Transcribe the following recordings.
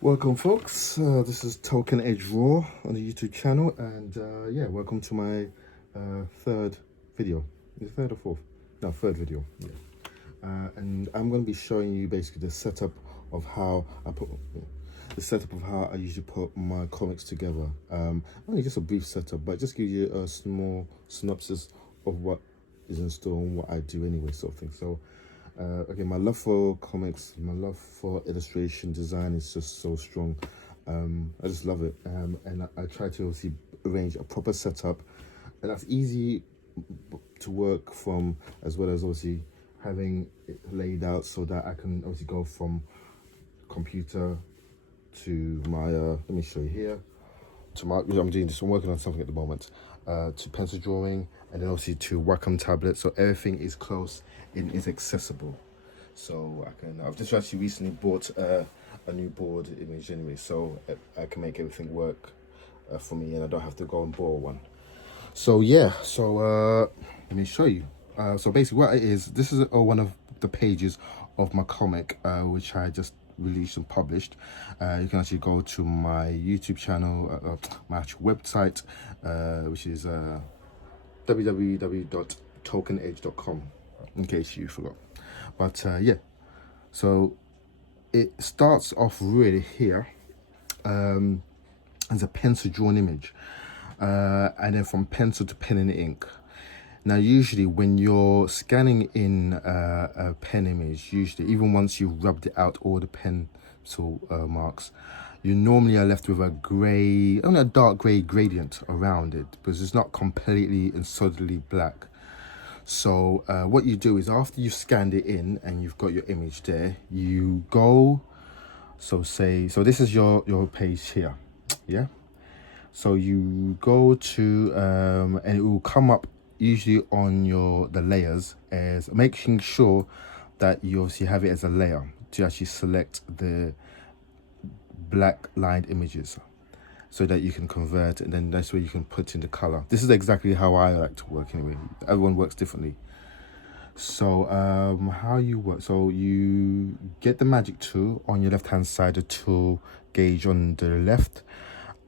Welcome, folks. This is Token Edge Raw on the YouTube channel, and yeah, welcome to my third video. Is it third or fourth? No, third video. Yeah. And I'm going to be showing you basically the setup of how I usually put my comics together. Only just a brief setup, but just give you a small synopsis of what is in store and what I do anyway, sort of thing. So. Okay, my love for comics, my love for illustration design is just so strong. I just love it, and I try to obviously arrange a proper setup, and that's easy to work from, as well as obviously having it laid out so that I can obviously go from computer to my. Let me show you here. I'm doing this. I'm working on something at the moment. To pencil drawing, and then obviously to Wacom tablet. So everything is close and is accessible. So I've just actually recently bought a new board image anyway, so I can make everything work for me, and I don't have to go and borrow one. So yeah, let me show you. So basically, what it is, this is one of the pages of my comic, which I just released and published. You can actually go to my YouTube channel, my actual website, which is www.tokenedge.com, in case you forgot. But yeah, so it starts off really here as a pencil drawn image, and then from pencil to pen and ink. Now, usually when you're scanning in a pen image, usually even once you've rubbed it out all the pencil marks, you normally are left with a grey, only a dark grey gradient around it, because it's not completely and solidly black. So what you do is, after you've scanned it in and you've got your image there, you go, so this is your page here, yeah? So you go to, and it will come up usually on the layers, as making sure that you obviously have it as a layer to actually select the black lined images, so that you can convert, and then that's where you can put in the color. This is exactly how I like to work anyway. Everyone works differently. So how you work, so you get the magic tool on your left hand side, the tool gauge on the left,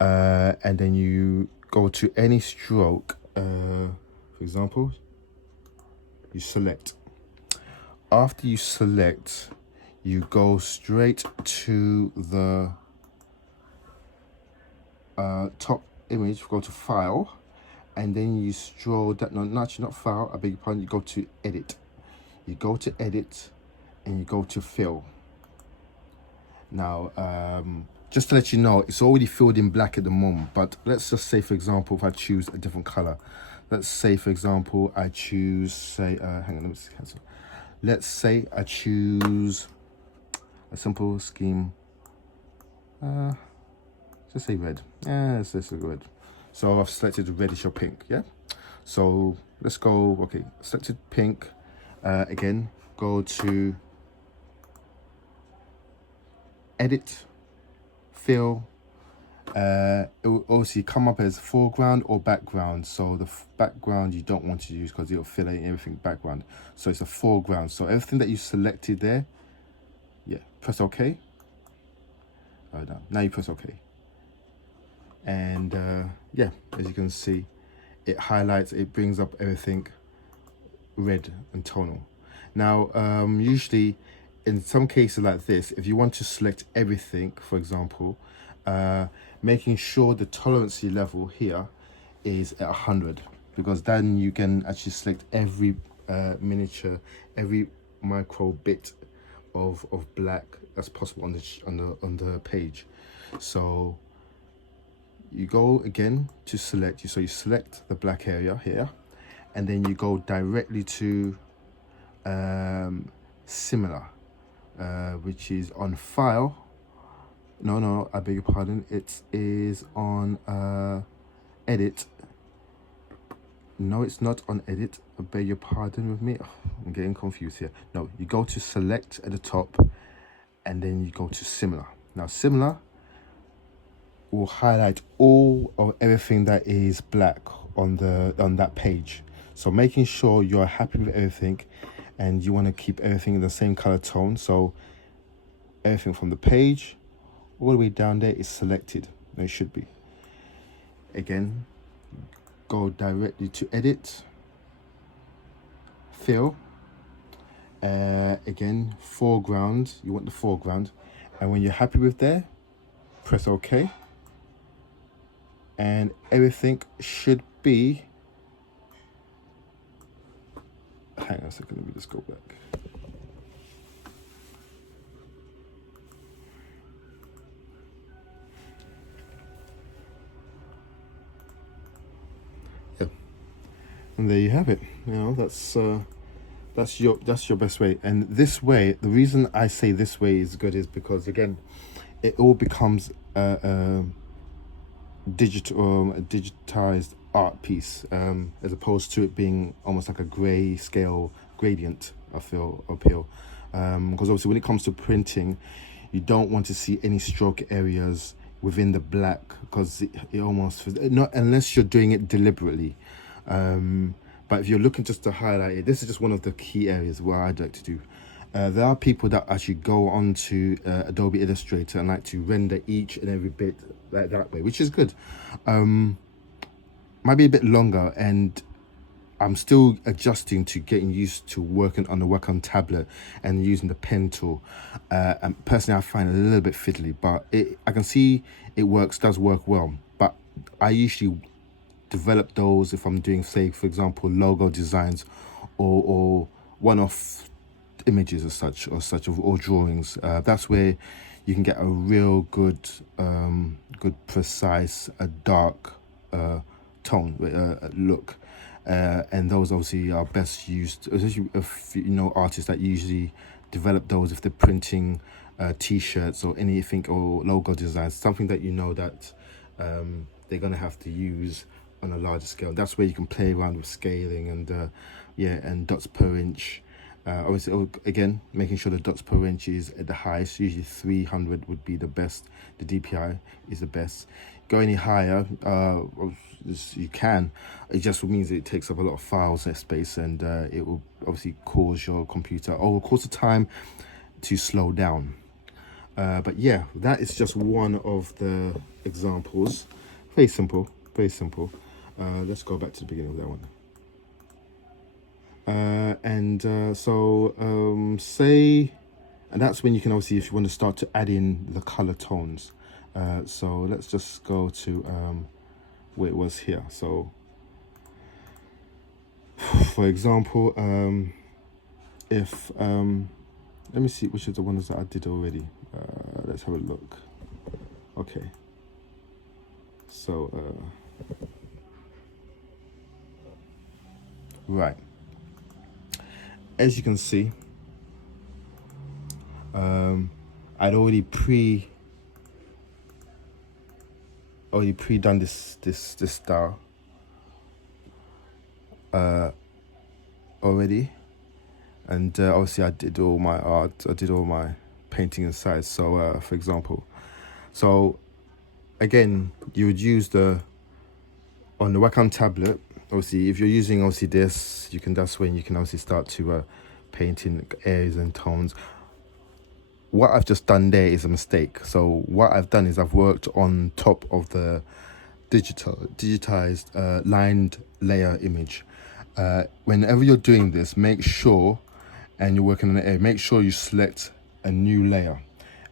and then you go to any stroke. For example, you select. After you select, you go straight to the top image, go to file, and then you scroll that, no, actually not file, I beg your pardon, you go to edit. You go to edit and you go to fill. Now, just to let you know, it's already filled in black at the moment, but let's just say, for example, if I choose a different color, let's say, for example, I choose, say, hang on, let me cancel. Let's say I choose a simple scheme, just say red. Yeah, let's say red. So I've selected reddish or pink, yeah? So let's go, okay, selected pink. Again, go to edit, fill. It will obviously come up as foreground or background. So the background you don't want to use because it'll fill in everything background. So it's a foreground. So everything that you selected there, yeah, press OK. No, now you press OK. And yeah, as you can see, it highlights, it brings up everything red and tonal. Now, usually in some cases like this, if you want to select everything, for example, making sure the tolerancy level here is at 100, because then you can actually select every miniature, every micro bit of black that's possible on the page. So you go again to select, so you select the black area here, and then you go directly to similar, which is on file. No, I beg your pardon, it is on edit. No, it's not on edit, I beg your pardon with me. I'm getting confused here. No, you go to select at the top, and then you go to similar. Now similar will highlight all of everything that is black on that page. So making sure you're happy with everything and you want to keep everything in the same color tone. So everything from the page all the way down there is selected. It should be. Again, go directly to edit, fill. Again, foreground, you want the foreground. And when you're happy with there, press OK. And everything should be, hang on a second, let me just go back. Yeah. And there you have it. You know, that's your best way. And this way, the reason I say this way is good is because, again, it all becomes a digitized art piece, as opposed to it being almost like a gray scale gradient. I feel appeal, because obviously when it comes to printing, you don't want to see any stroke areas within the black, because it almost, not unless you're doing it deliberately. But if you're looking just to highlight it, this is just one of the key areas where I'd like to do. There are people that actually go onto Adobe Illustrator and like to render each and every bit like that way, which is good. Might be a bit longer, and I'm still adjusting to getting used to working on the Wacom tablet and using the pen tool. And personally, I find it a little bit fiddly, but I can see it does work well. But I usually develop those if I'm doing, say, for example, logo designs or one-off images or such or drawings. That's where you can get a real good precise dark tone look, and those obviously are best used, especially if you know artists that usually develop those if they're printing t-shirts or anything, or logo designs, something that you know that they're gonna have to use on a larger scale. That's where you can play around with scaling and and dots per inch. Obviously, again, making sure the dots per inch is at the highest. Usually 300 would be the best. The DPI is the best. Go any higher, you can. It just means it takes up a lot of files and space, and it will obviously cause your computer over the course of time to slow down. But yeah, that is just one of the examples. Very simple, very simple. Let's go back to the beginning of that one. Say, and that's when you can obviously, if you want to start to add in the color tones. So let's just go to where it was here. So for example, if let me see which of the ones that I did already. Let's have a look. Okay, so right, as you can see, I'd already pre-done this style already, and obviously I did all my art, I did all my painting inside. So for example, so again, you would use on the Wacom tablet. Obviously, if you're using this, that's when you can obviously start to paint in areas and tones. What I've just done there is a mistake. So what I've done is I've worked on top of the digitized lined layer image. Whenever you're doing this, make sure, and you're working on an area, make sure you select a new layer.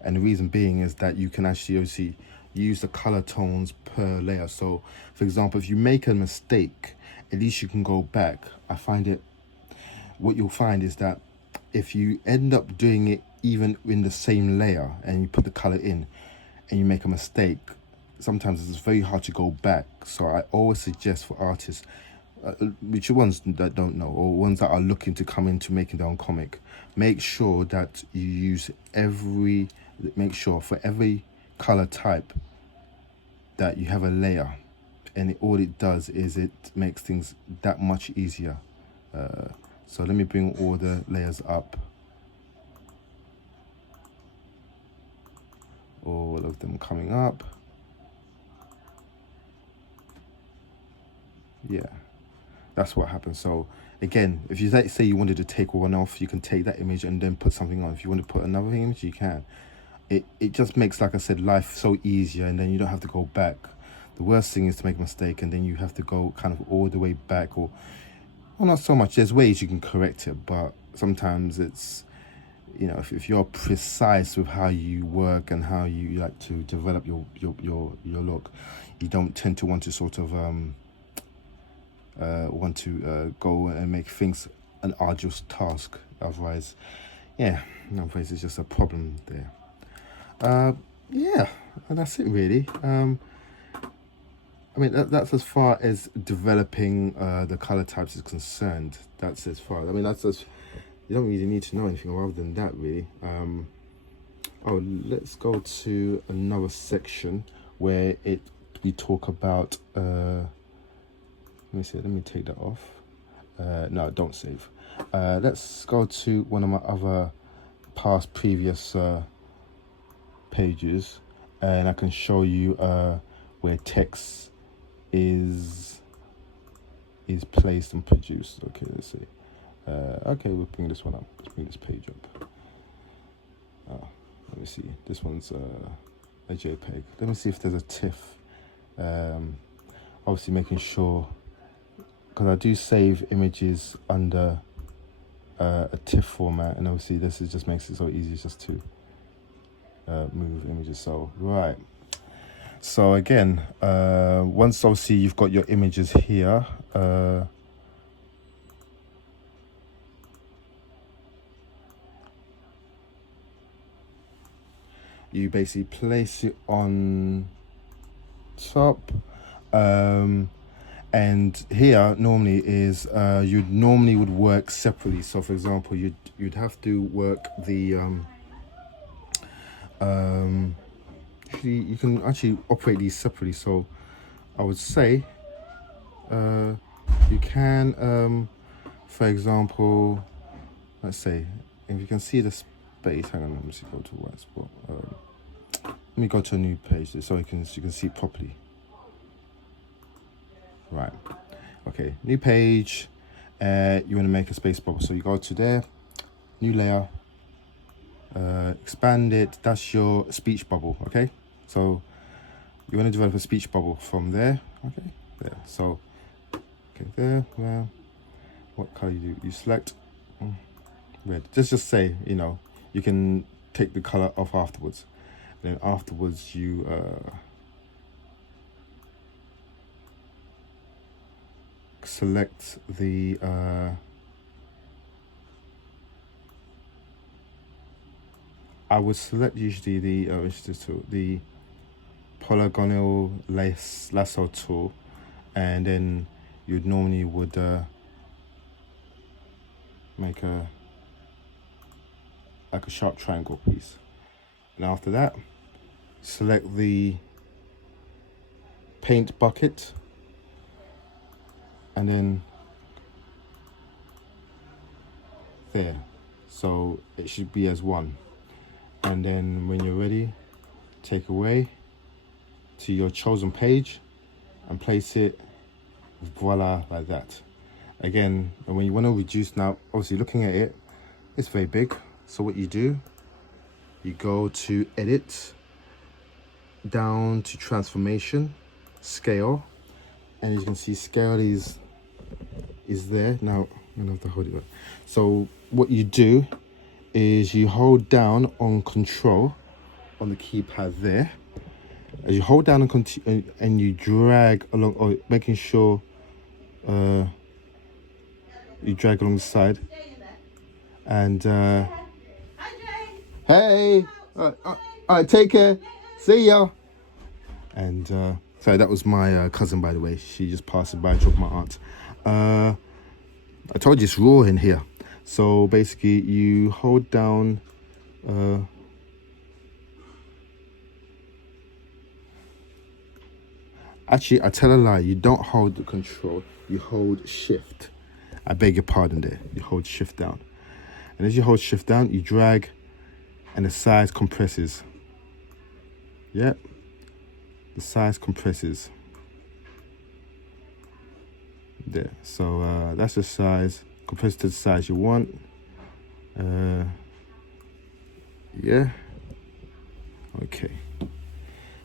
And the reason being is that you can actually obviously use the color tones per layer. So for example, if you make a mistake, at least you can go back. What you'll find is that if you end up doing it even in the same layer and you put the color in and you make a mistake, sometimes it's very hard to go back. So I always suggest for artists, which are ones that don't know or ones that are looking to come into making their own comic, make sure that you use make sure for every color type that you have a layer, and all it does is it makes things that much easier. So let me bring all the layers up, all of them coming up. Yeah, that's what happens. So again, if you say you wanted to take one off, you can take that image and then put something on. If you want to put another image, you can. it just makes, like I said, life so easier, and then you don't have to go back. The worst thing is to make a mistake and then you have to go kind of all the way back, or well, not so much. There's ways you can correct it, but sometimes it's, you know, if you're precise with how you work and how you like to develop your look, you don't tend to want to sort of go and make things an arduous task. Otherwise, yeah, otherwise it's just a problem there. Yeah, and that's it really. I mean, that's as far as developing the color types is concerned. That's as far. I mean, that's as, you don't really need to know anything other than that, really. Oh, let's go to another section where we talk about. Let me see. Let me take that off. No, don't save. Let's go to one of my other previous pages, and I can show you where text is placed and produced. Okay, let's see. Okay, we'll bring this one up. Let's bring this page up. Let me see. This one's a JPEG. Let me see if there's a TIFF. Obviously making sure, because I do save images under a TIFF format, and obviously this just makes it so easy just to move images. So right. So again, once obviously you've got your images here, you basically place it on top, and here normally is you'd normally would work separately. So for example, you'd have to work the actually you can actually operate these separately. So I would say you can for example, let's say if you can see the space, hang on, let me see, go to white spot. Let me go to a new page so you can see it properly. Right, okay, new page. You want to make a space bubble, so you go to there, new layer, expand it. That's your speech bubble. Okay, so you want to develop a speech bubble from there. Okay, there. So okay, there. Well, what color you select? Red. Just say, you know, you can take the color off afterwards. Then afterwards you select the I would select usually the polygonal lasso tool, and then you'd normally would make like a sharp triangle piece, and after that select the paint bucket, and then there, so it should be as one. And then when you're ready, take away to your chosen page and place it, voila, like that. Again, and when you want to reduce, now obviously looking at it, it's very big, so what you do, you go to edit, down to transformation, scale, and as you can see, scale is there. Now I'm gonna have to hold it up. So what you do is you hold down on control on the keypad there. As you hold down and you drag along, or making sure you drag along the side, and hey, all right, take care, see ya. And sorry, that was my cousin, by the way. She just passed by, dropped my aunt. I told you it's raw in here. So basically you hold down actually, I tell a lie, you don't hold the control, you hold shift. I beg your pardon there. You hold shift down. And as you hold shift down, you drag and the size compresses. Yep. The size compresses. There. So that's the size. Compress to the size you want. Yeah. Okay.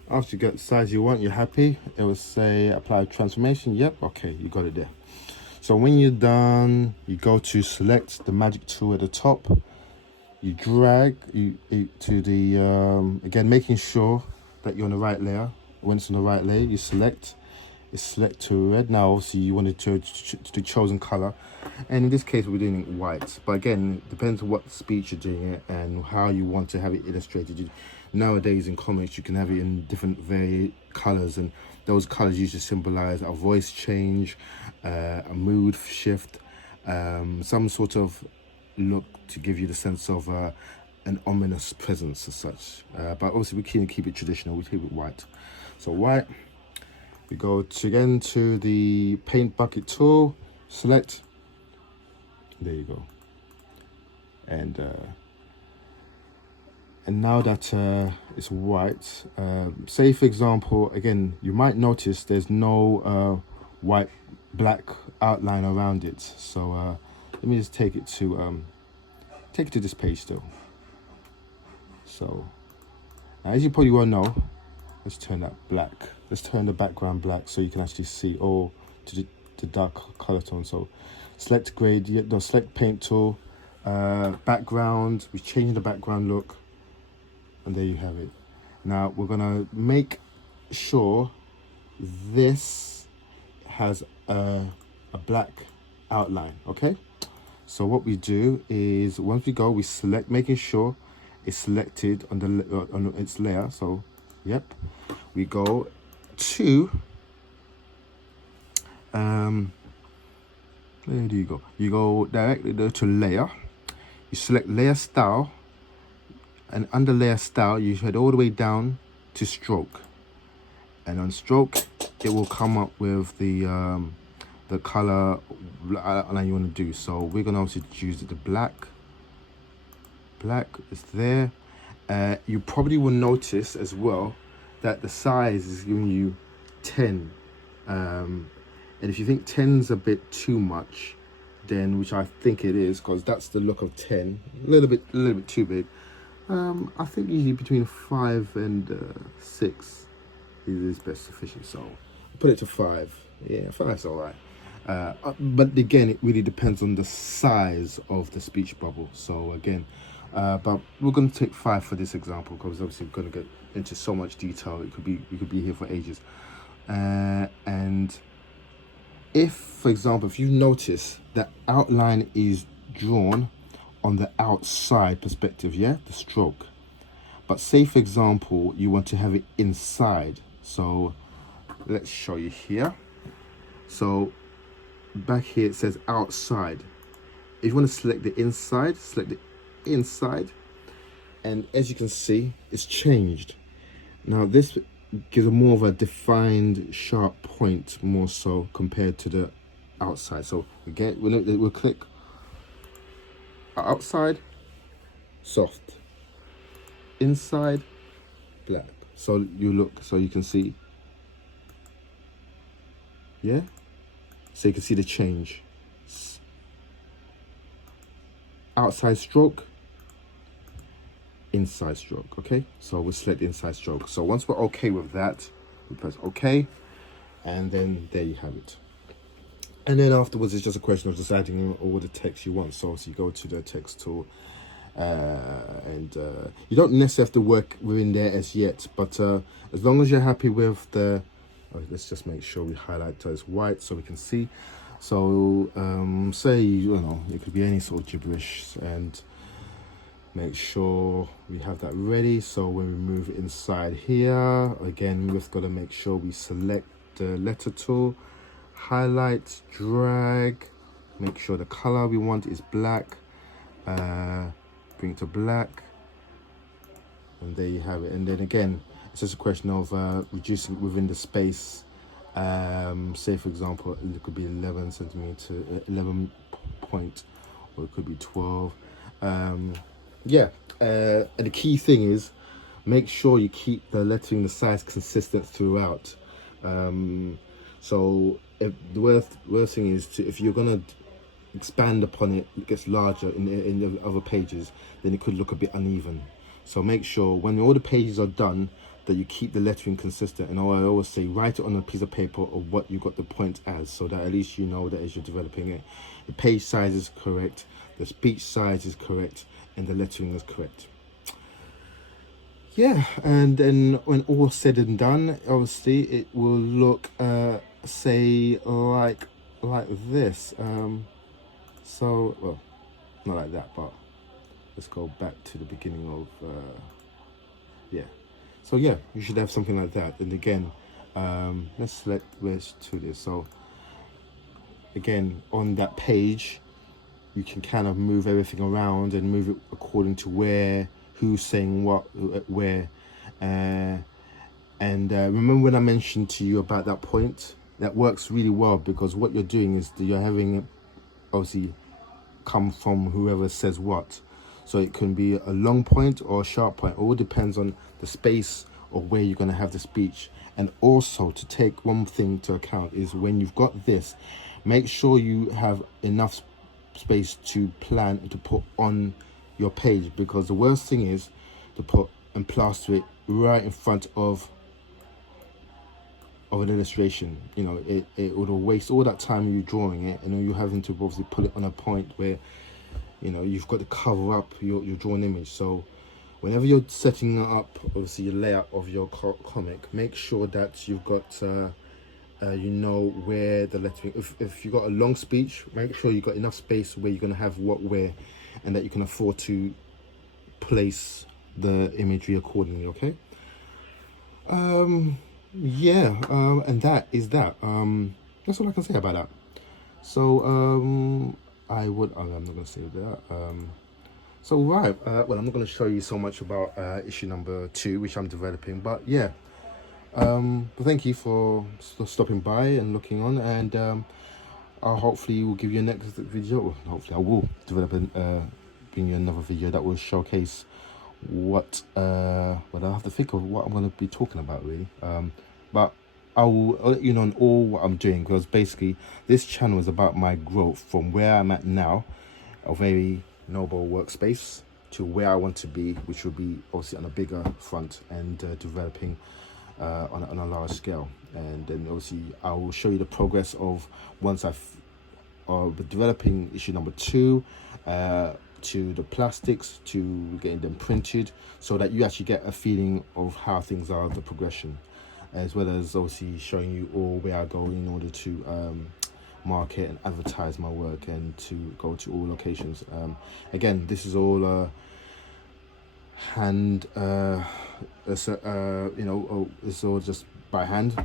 After you get the size you want, you're happy, it will say apply transformation. Yep, okay, you got it there. So when you're done, you go to select the magic tool at the top. You drag it to the, again, making sure that you're on the right layer. When it's on the right layer, you select to red. Now, obviously, you want it to the chosen color. And in this case, we're doing it white. But again, it depends on what speech you're doing it and how you want to have it illustrated. Nowadays, in comics, you can have it in different colors. And those colors usually symbolize a voice change, a mood shift, some sort of look to give you the sense of an ominous presence as such. But obviously we can keep it traditional, we keep it white. So white, we go again to the paint bucket tool, select, there you go. And now that it's white, say for example, again, you might notice there's no white black outline around it. So let me just take it to this page still. So as you probably well know, let's turn that black. Let's turn the background black so you can actually see all to the dark color tone. So select gradient, no, select paint tool, background. We're changing the background look, and there you have it. Now we're gonna make sure this has a black outline. Okay. So what we do is once we go, we select, making sure it's selected on the on its layer. So, yep, we go to where do you go? You go directly to layer. You select layer style, and under layer style, you head all the way down to stroke. And on stroke, it will come up with the color outline you want to do. So we're gonna obviously choose the black. Black is there. You probably will notice as well that the size is giving you 10. And if you think 10's a bit too much, then, which I think it is, because that's the look of 10, a little bit too big. I think usually between 5 and 6 is best sufficient. So put it to 5. Yeah, 5's all right. But again, it really depends on the size of the speech bubble. So again, but we're going to take 5 for this example, because obviously we're going to get into so much detail. We could be here for ages. And if, for example, if you notice that outline is drawn on the outside perspective, yeah, the stroke. But say, for example, you want to have it inside. So let's show you here. So back here it says outside. If you want to select the inside, select the inside, and as you can see, it's changed. Now this gives a more of a defined sharp point, more so compared to the outside. So again, we'll click outside, soft, inside, black. So you look, so you can see, yeah, so you can see the change. Outside stroke, inside stroke. Okay, so we'll select the inside stroke. So once we're okay with that, we press OK, and then there you have it. And then afterwards, it's just a question of just adding all the text you want. So you go to the text tool, and you don't necessarily have to work within there as yet, but as long as you're happy with the, let's just make sure we highlight as white so we can see. So say, you know, it could be any sort of gibberish, and make sure we have that ready. So when we move inside here, again, we've got to make sure we select the letter tool, highlight, drag, make sure the color we want is black, bring it to black, and there you have it. And then again, it's just a question of reducing within the space. Say for example, it could be 11 centimeter, 11 point, or it could be 12. Yeah, and the key thing is make sure you keep the lettering, the size consistent throughout. So if the worst thing is if you're gonna expand upon it, it gets larger in the other pages, then it could look a bit uneven. So make sure when all the pages are done that you keep the lettering consistent. And I always say, write it on a piece of paper of what you got the point as, so that at least you know that as you're developing it, the page size is correct, the speech size is correct, and the lettering is correct. Yeah, and then when all said and done, obviously it will look say like this. So, well, not like that, but let's go back to the beginning of yeah. So yeah, you should have something like that. And again, let's select where's to this. So again, on that page, you can kind of move everything around and move it according to where, who's saying what, where. And remember when I mentioned to you about that point? That works really well, because what you're doing is that you're having it obviously come from whoever says what. So it can be a long point or a sharp point. It all depends on the space or where you're going to have the speech. And also, to take one thing to account is when you've got this, make sure you have enough space to plan and to put on your page, because the worst thing is to put and plaster it right in front of an illustration. You know, it would waste all that time you drawing it, and then you're having to obviously put it on a point where, you know, you've got to cover up your drawn image. So whenever you're setting up obviously your layout of your comic, make sure that you've got you know where the lettering, if you've got a long speech, make sure you've got enough space where you're going to have what where, and that you can afford to place the imagery accordingly. Okay. Yeah, and that is that. That's all I can say about that. So I'm not gonna say that. So right, well, I'm not gonna show you so much about issue number 2, which I'm developing, but yeah. But thank you for stopping by and looking on, and I'll hopefully will give you a next video. Hopefully I will develop bring you another video that will showcase what I have to think of what I'm going to be talking about, really. But I'll let you know on all what I'm doing, because basically this channel is about my growth from where I'm at now, a very noble workspace, to where I want to be, which will be obviously on a bigger front and developing on a large scale. And then obviously I will show you the progress of once I've developing issue number 2, to the plastics, to getting them printed, so that you actually get a feeling of how things are, the progression, as well as obviously showing you all where I go in order to market and advertise my work, and to go to all locations. Again, this is all hand it's all just by hand.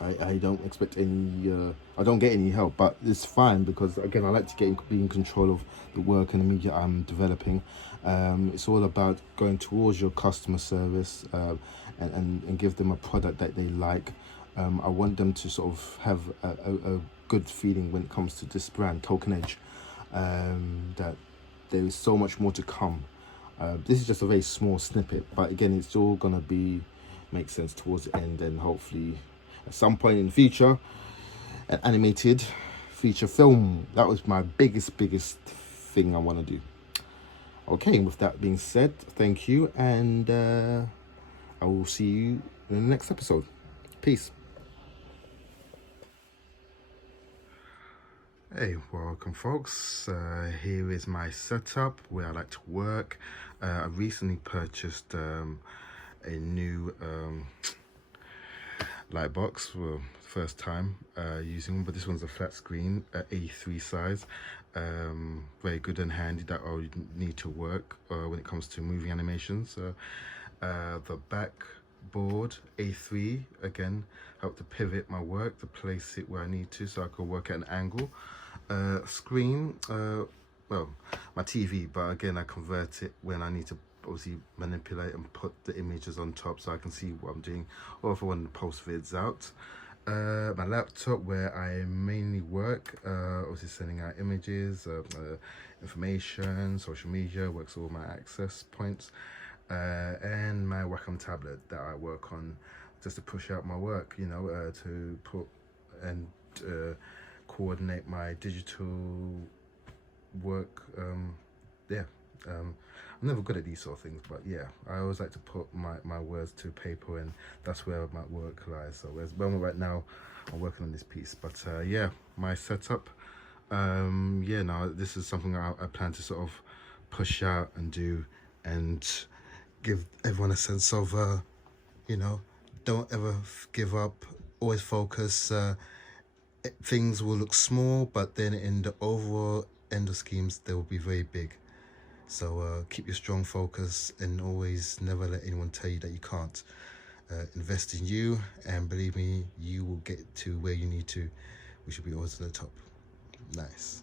I don't expect any I don't get any help, but it's fine, because again, I like to be in control of the work and the media I'm developing. It's all about going towards your customer service, and give them a product that they like. I want them to sort of have a good feeling when it comes to this brand, Token Edge, that there is so much more to come. This is just a very small snippet, but again, it's all gonna make sense towards the end, and hopefully at some point in the future, an animated feature film. That was my biggest thing I want to do. Okay, with that being said, thank you, and I will see you in the next episode. Peace. Hey, welcome folks. Here is my setup where I like to work. I recently purchased a new light box for the first time using one, but this one's a flat screen, A3 size. Very good and handy, that I need to work when it comes to moving animations. The back board, A3, again, help to pivot my work, to place it where I need to, so I can work at an angle. Screen, well, my TV, but again, I convert it when I need to obviously manipulate and put the images on top, so I can see what I'm doing, or if I want to post vids out. My laptop, where I mainly work, obviously sending out images, information, social media, works all my access points, and my Wacom tablet that I work on just to push out my work, you know, to put and coordinate my digital work, yeah, I'm never good at these sort of things, but yeah, I always like to put my words to paper, and that's where my work lies. So as well, right now I'm working on this piece, but yeah, my setup, yeah, now this is something I plan to sort of push out and do, and give everyone a sense of you know, don't ever give up, always focus. Things will look small, but then in the overall end of schemes they will be very big. So keep your strong focus, and always never let anyone tell you that you can't. Invest in you, and believe me, you will get to where you need to, which will be always to the top. Nice.